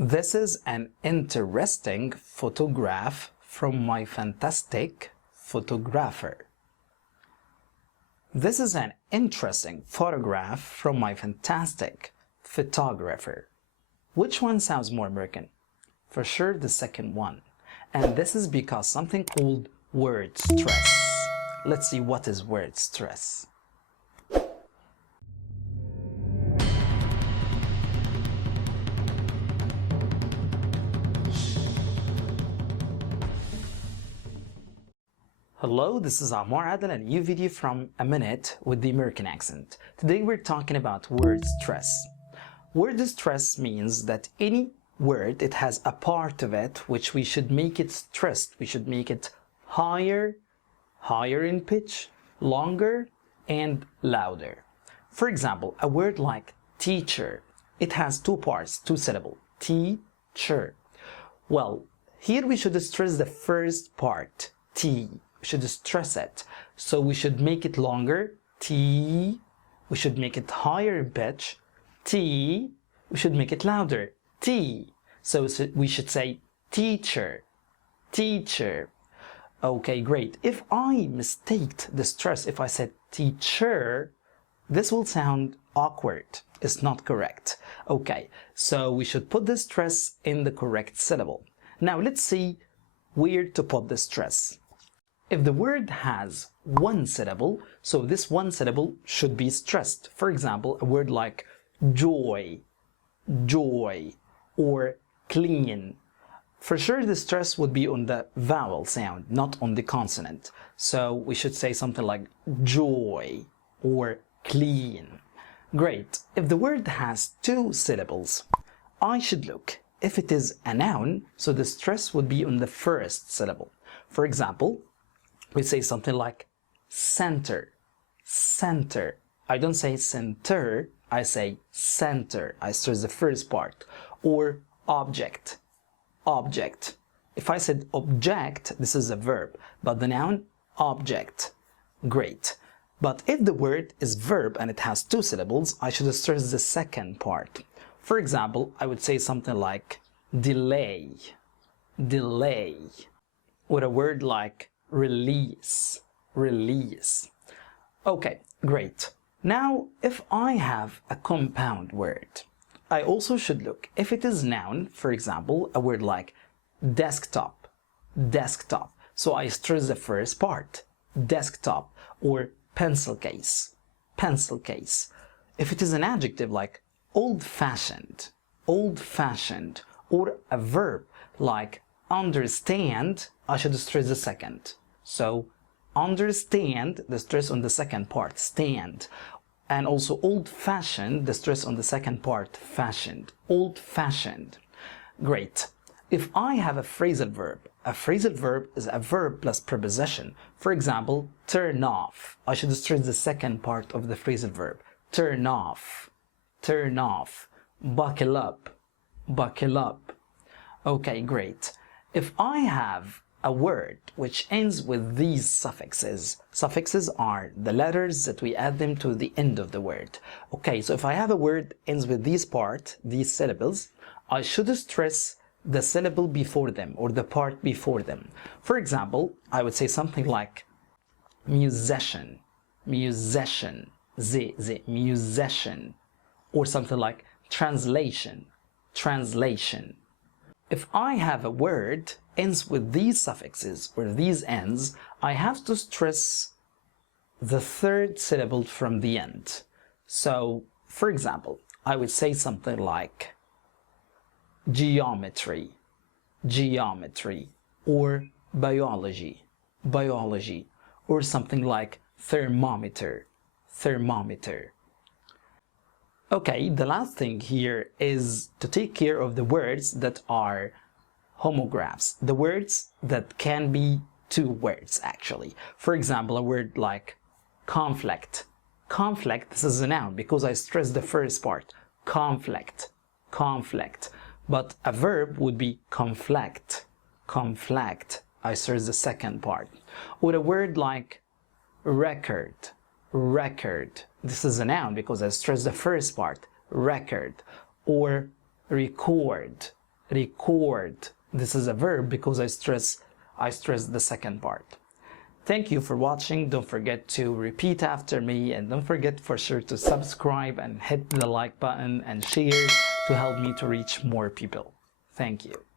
This is an interesting photograph from my fantastic photographer. This is an interesting photograph from my fantastic photographer. Which one sounds more American? For sure the second one. And this is because something called word stress. Let's see what is word stress. Hello, this is Ammar Adel and a new video from A Minute with the American accent. Today we're talking about word stress. Word stress means that any word, it has a part of it which we should make it stressed. We should make it higher in pitch, longer and louder. For example, a word like teacher, it has two parts, two syllables, teacher. Well, here we should stress the first part, T. We should stress it. So we should make it longer, T. We should make it higher in pitch, T. We should make it louder, T. So we should say teacher, teacher. Okay, great. If I mistaked the stress, if I said teacher, this will sound awkward. It's not correct. Okay, so we should put the stress in the correct syllable. Now let's see where to put the stress. If the word has one syllable, so this one syllable should be stressed. For example, a word like joy, joy, or clean. For sure the stress would be on the vowel sound, not on the consonant. So we should say something like joy or clean. Great. If the word has two syllables, I should look. If it is a noun, so the stress would be on the first syllable. For example, we say something like center, center. I don't say center, I say center. I stress the first part. Or object, object. If I said object, this is a verb, but the noun object. Great. But if the word is verb and it has two syllables, I should stress the second part. For example, I would say something like delay, delay. Or a word like release, release. Okay, great. Now, if I have a compound word, I also should look. If it is noun, for example, a word like desktop, desktop. So I stress the first part, desktop, or pencil case, pencil case. If it is an adjective like old-fashioned, old-fashioned, or a verb like understand, I should stress the second. So understand, the stress on the second part, stand. And also old-fashioned, the stress on the second part, fashioned, old-fashioned. Great. If I have a phrasal verb is a verb plus preposition. For example, turn off. I should stress the second part of the phrasal verb. Turn off, turn off. Buckle up, buckle up. Okay, great. If I have a word which ends with these suffixes, suffixes are the letters that we add them to the end of the word. Okay, so if I have a word ends with these syllables, I should stress the syllable before them or the part before them. For example, I would say something like musician, musician, musician, or something like translation, translation. If I have a word ends with these suffixes or these ends, I have to stress the third syllable from the end. So, for example, I would say something like geometry, geometry, or biology, biology, or something like thermometer, thermometer. Okay, the last thing here is to take care of the words that are homographs, the words that can be two words actually. For example, a word like conflict. Conflict, this is a noun because I stressed the first part. Conflict, conflict. But a verb would be conflict, conflict. I stress the second part. Or a word like record, record. This is a noun because I stressed the first part, record. Or record, record. This is a verb because I stress the second part. Thank you for watching. Don't forget to repeat after me, and don't forget for sure to subscribe and hit the like button and share to help me to reach more people. Thank you.